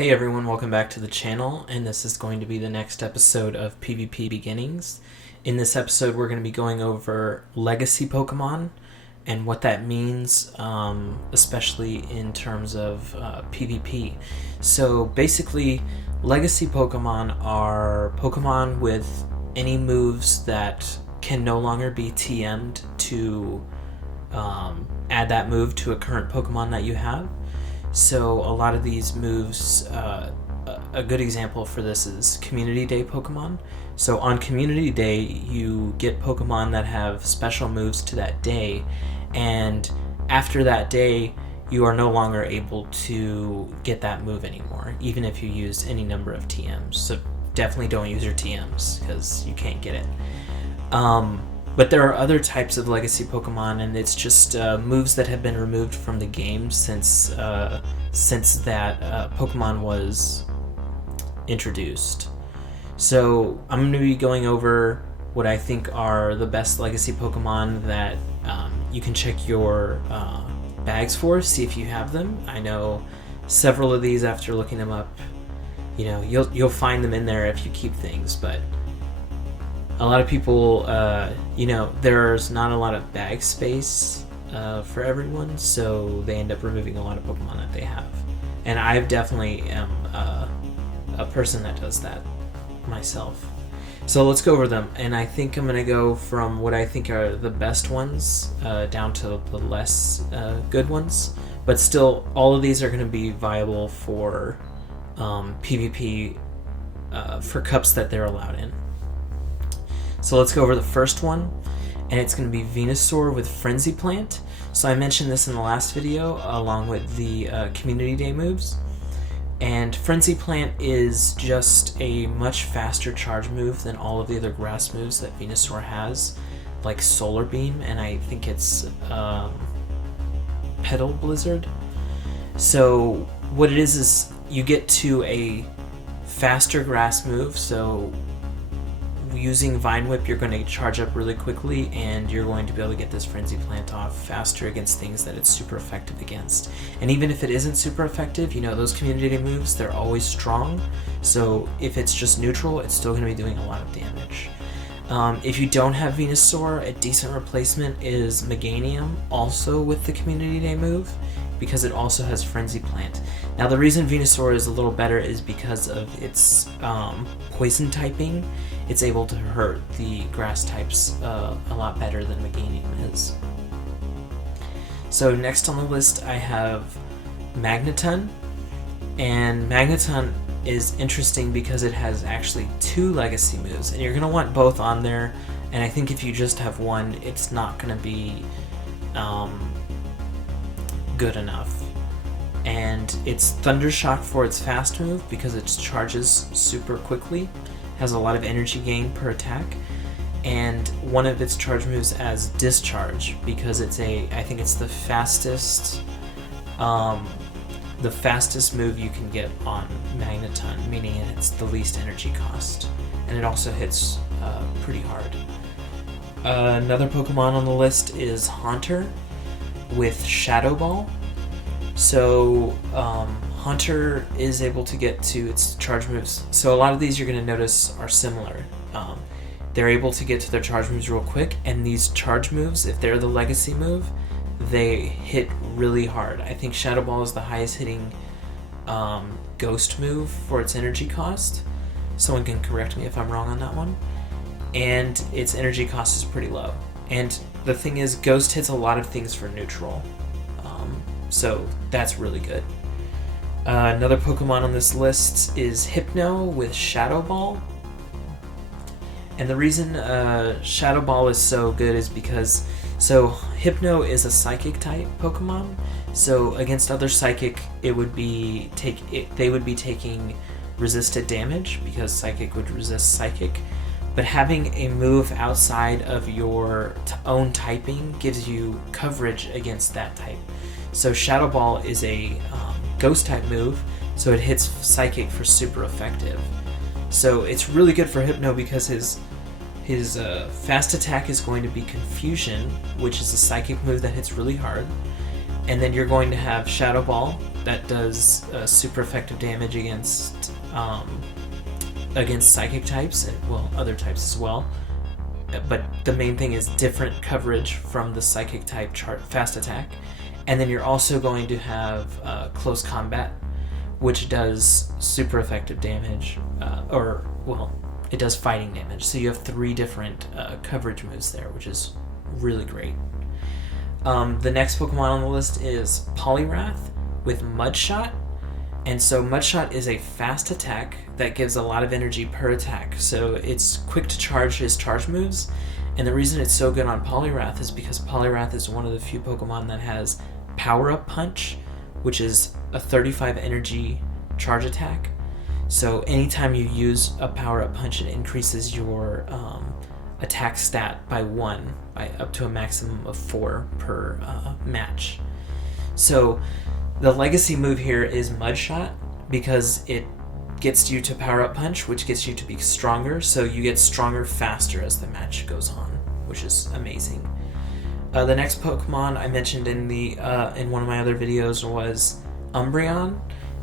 Hey everyone, welcome back to the channel, and this is going to be the next episode of PvP Beginnings. In this episode, we're going to be going over Legacy Pokemon and what that means, especially in terms of PvP. So basically, Legacy Pokemon are Pokemon with any moves that can no longer be TM'd to add that move to a current Pokemon that you have. So a lot of these moves, a good example for this is Community Day Pokemon. So on Community Day, you get Pokemon that have special moves to that day, and after that day, you are no longer able to get that move anymore, even if you use any number of TMs. So definitely don't use your TMs, because you can't get it. But there are other types of Legacy Pokemon, and it's just moves that have been removed from the game since that Pokemon was introduced. So I'm going to be going over what I think are the best Legacy Pokemon that you can check your bags for, see if you have them. I know several of these, after looking them up, you'll find them in there if you keep things, but a lot of people, there's not a lot of bag space for everyone, so they end up removing a lot of Pokemon that they have. And I definitely am a person that does that myself. So let's go over them, and I think I'm going to go from what I think are the best ones down to the less good ones. But still, all of these are going to be viable for PvP for cups that they're allowed in. So let's go over the first one, and it's going to be Venusaur with Frenzy Plant. So I mentioned this in the last video along with the Community Day moves. And Frenzy Plant is just a much faster charge move than all of the other grass moves that Venusaur has, like Solar Beam, and I think it's Petal Blizzard. So what it is you get to a faster grass move, so using Vine Whip, you're going to charge up really quickly, and you're going to be able to get this Frenzy Plant off faster against things that it's super effective against. And even if it isn't super effective, those Community Day moves, they're always strong, so if it's just neutral, it's still going to be doing a lot of damage. If you don't have Venusaur, a decent replacement is Meganium, also with the Community Day move, because it also has Frenzy Plant. Now the reason Venusaur is a little better is because of its poison typing. It's able to hurt the grass types a lot better than Meganium is. So next on the list I have Magneton, and Magneton is interesting because it has actually two legacy moves, and you're going to want both on there, and I think if you just have one, it's not going to be good enough. And it's Thunder Shock for its fast move because it charges super quickly, has a lot of energy gain per attack, and one of its charge moves as Discharge because I think it's the fastest move you can get on Magneton, meaning it's the least energy cost, and it also hits pretty hard. Another Pokemon on the list is Haunter with Shadow Ball. So Haunter is able to get to its charge moves. So a lot of these you're going to notice are similar. They're able to get to their charge moves real quick, and these charge moves, if they're the legacy move, they hit really hard. I think Shadow Ball is the highest hitting ghost move for its energy cost. Someone can correct me if I'm wrong on that one. And its energy cost is pretty low. And the thing is, Ghost hits a lot of things for neutral. So that's really good. Another Pokemon on this list is Hypno with Shadow Ball. And the reason Shadow Ball is so good is because Hypno is a Psychic type Pokemon. So against other Psychic, they would be taking resisted damage because Psychic would resist Psychic. But having a move outside of your own typing gives you coverage against that type. So Shadow Ball is a Ghost type move, so it hits Psychic for super effective. So it's really good for Hypno because his fast attack is going to be Confusion, which is a Psychic move that hits really hard. And then you're going to have Shadow Ball that does super effective damage against psychic types and, well, other types as well. But the main thing is different coverage from the psychic type fast attack. And then you're also going to have Close Combat, which does super effective damage, it does fighting damage. So you have 3 different coverage moves there, which is really great. The next Pokemon on the list is Poliwrath with Mudshot. And so Mudshot is a fast attack that gives a lot of energy per attack. So it's quick to charge his charge moves. And the reason it's so good on Poliwrath is because Poliwrath is one of the few Pokemon that has Power Up Punch, which is a 35 energy charge attack. So anytime you use a Power Up Punch, it increases your attack stat by 1, by up to a maximum of 4 per match. So the legacy move here is Mudshot because it gets you to Power Up Punch, which gets you to be stronger, so you get stronger faster as the match goes on, which is amazing. The next Pokemon I mentioned in one of my other videos was Umbreon,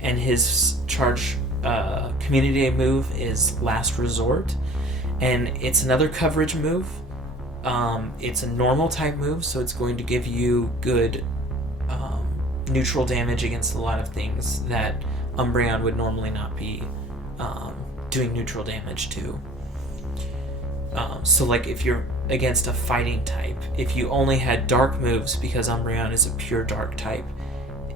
and his charge Community Day move is Last Resort, and it's another coverage move. It's a normal type move, so it's going to give you good neutral damage against a lot of things that Umbreon would normally not be doing neutral damage to. So like if you're against a fighting type, if you only had dark moves because Umbreon is a pure dark type,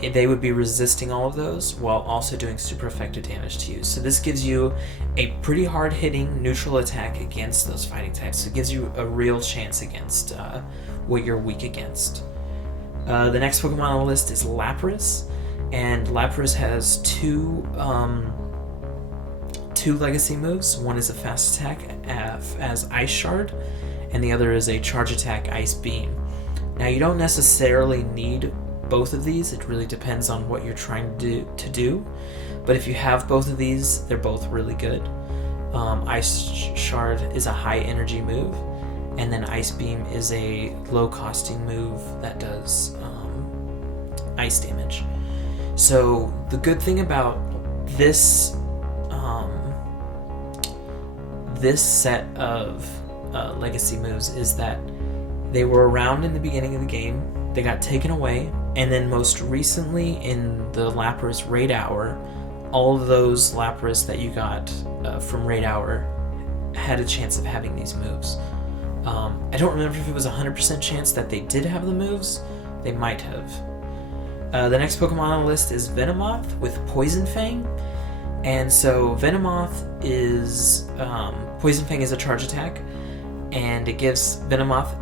they would be resisting all of those while also doing super effective damage to you. So this gives you a pretty hard-hitting neutral attack against those fighting types. So it gives you a real chance against what you're weak against. The next Pokemon on the list is Lapras, and Lapras has two legacy moves. One is a fast attack as Ice Shard, and the other is a charge attack Ice Beam. Now you don't necessarily need both of these, it really depends on what you're trying to do, but if you have both of these, they're both really good. Ice Shard is a high energy move, and then Ice Beam is a low costing move that does ice damage. So the good thing about this set of legacy moves is that they were around in the beginning of the game, they got taken away, and then most recently in the Lapras Raid Hour, all of those Lapras that you got from Raid Hour had a chance of having these moves. I don't remember if it was a 100% chance that they did have the moves. They might have. The next Pokemon on the list is Venomoth with Poison Fang. And so Venomoth is... Poison Fang is a charge attack, and it gives Venomoth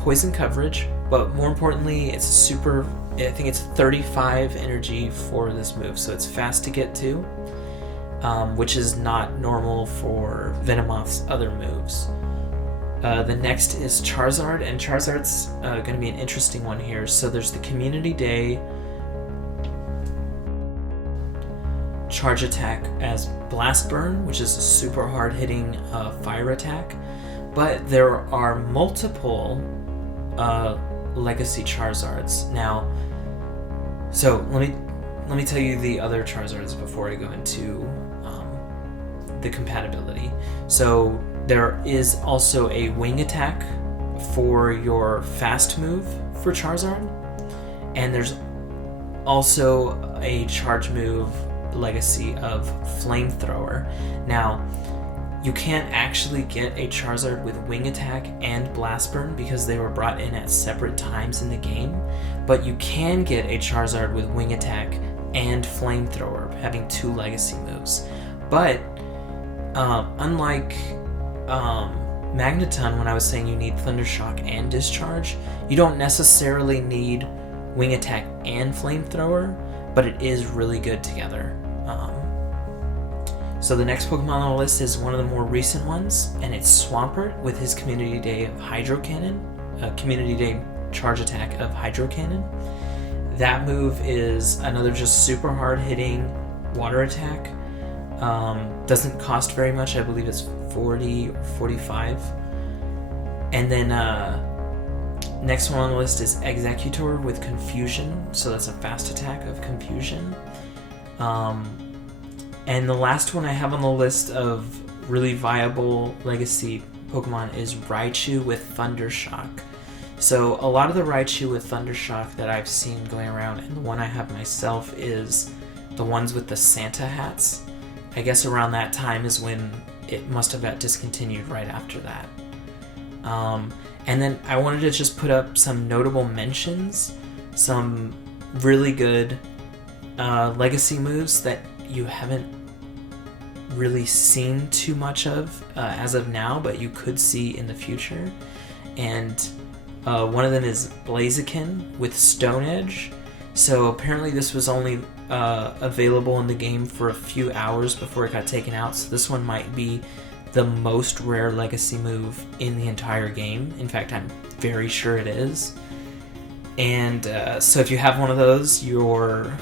poison coverage, but more importantly, I think it's 35 energy for this move, so it's fast to get to, which is not normal for Venomoth's other moves. The next is Charizard, and Charizard's going to be an interesting one here. So there's the Community Day charge attack as Blast Burn, which is a super hard-hitting fire attack, but there are multiple legacy Charizards. Now, so let me tell you the other Charizards before I go into the compatibility. So there is also a wing attack for your fast move for Charizard, and there's also a charge move legacy of Flamethrower. Now, you can't actually get a Charizard with Wing Attack and Blast Burn because they were brought in at separate times in the game, but you can get a Charizard with Wing Attack and Flamethrower, having 2 legacy moves. But unlike Magneton, when I was saying you need Thundershock and Discharge, you don't necessarily need Wing Attack and Flamethrower, but it is really good together. So the next Pokemon on the list is one of the more recent ones, and it's Swampert with his Community Day of Hydro Cannon, Community Day charge attack of Hydro Cannon. That move is another just super hard hitting water attack. Doesn't cost very much, I believe it's 40 or 45. And then Next one on the list is Executor with Confusion, so that's a fast attack of Confusion. And the last one I have on the list of really viable legacy Pokemon is Raichu with Thundershock. So a lot of the Raichu with Thundershock that I've seen going around, and the one I have myself, is the ones with the Santa hats. I guess around that time is when it must have got discontinued right after that. And then I wanted to just put up some notable mentions, some really good legacy moves that you haven't really seen too much of as of now, but you could see in the future. And one of them is Blaziken with Stone Edge. So apparently this was only available in the game for a few hours before it got taken out, so this one might be the most rare legacy move in the entire game. In fact, I'm very sure it is. And so if you have one of those, you're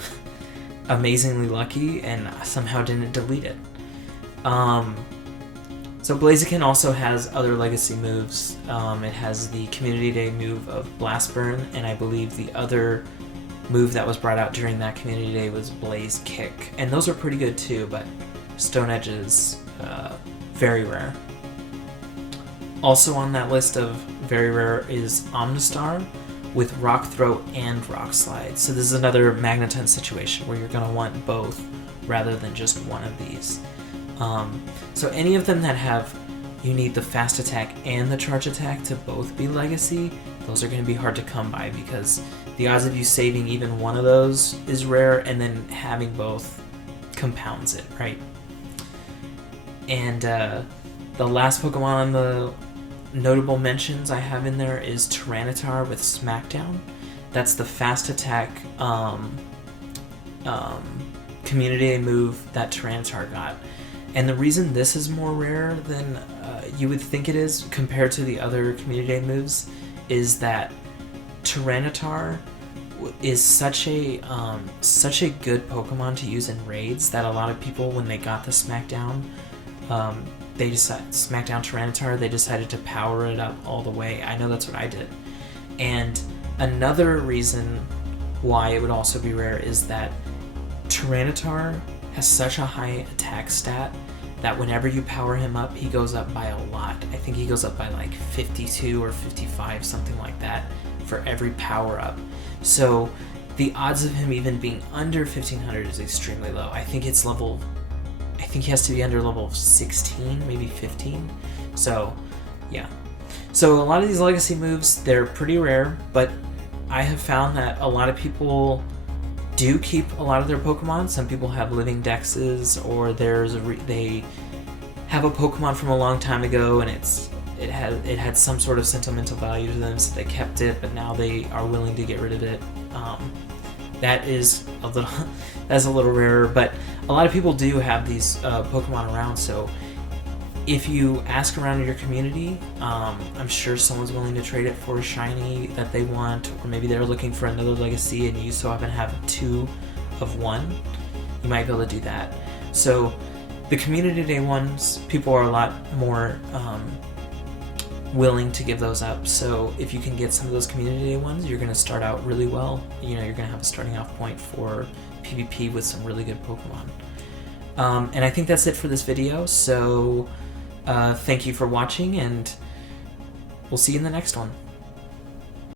amazingly lucky and somehow didn't delete it. So Blaziken also has other legacy moves. It has the Community Day move of Blast Burn, and I believe the other move that was brought out during that Community Day was Blaze Kick. And those are pretty good too, but Stone Edge is very rare. Also on that list of very rare is Omnistar with Rock Throw and Rock Slide. So this is another Magneton situation where you're going to want both rather than just one of these. So any of them that have, you need the fast attack and the charge attack to both be legacy, those are going to be hard to come by because the odds of you saving even one of those is rare, and then having both compounds it, right? And the last Pokemon on the notable mentions I have in there is Tyranitar with Smackdown. That's the fast attack Community move that Tyranitar got. And the reason this is more rare than you would think it is compared to the other Community moves is that Tyranitar is such a good Pokemon to use in raids that a lot of people, when they got the Smackdown, they decided to power it up all the way. I know that's what I did. And another reason why it would also be rare is that Tyranitar has such a high attack stat that whenever you power him up, he goes up by a lot. I think he goes up by like 52 or 55, something like that, for every power up. So the odds of him even being under 1500 is extremely low. I think he has to be under level 16, maybe 15. So yeah. So a lot of these legacy moves, they're pretty rare, but I have found that a lot of people do keep a lot of their Pokemon. Some people have living dexes, or they have a Pokemon from a long time ago and it had some sort of sentimental value to them, so they kept it, but now they are willing to get rid of it. That's a little rarer, but a lot of people do have these Pokemon around. So if you ask around in your community, I'm sure someone's willing to trade it for a shiny that they want, or maybe they're looking for another legacy and you so happen to have two of one. You might be able to do that. So the Community Day ones, people are a lot more willing to give those up. So if you can get some of those Community Day ones, you're going to start out really well. You know, you're going to have a starting off point for PvP with some really good Pokemon. And I think that's it for this video. So thank you for watching, and we'll see you in the next one.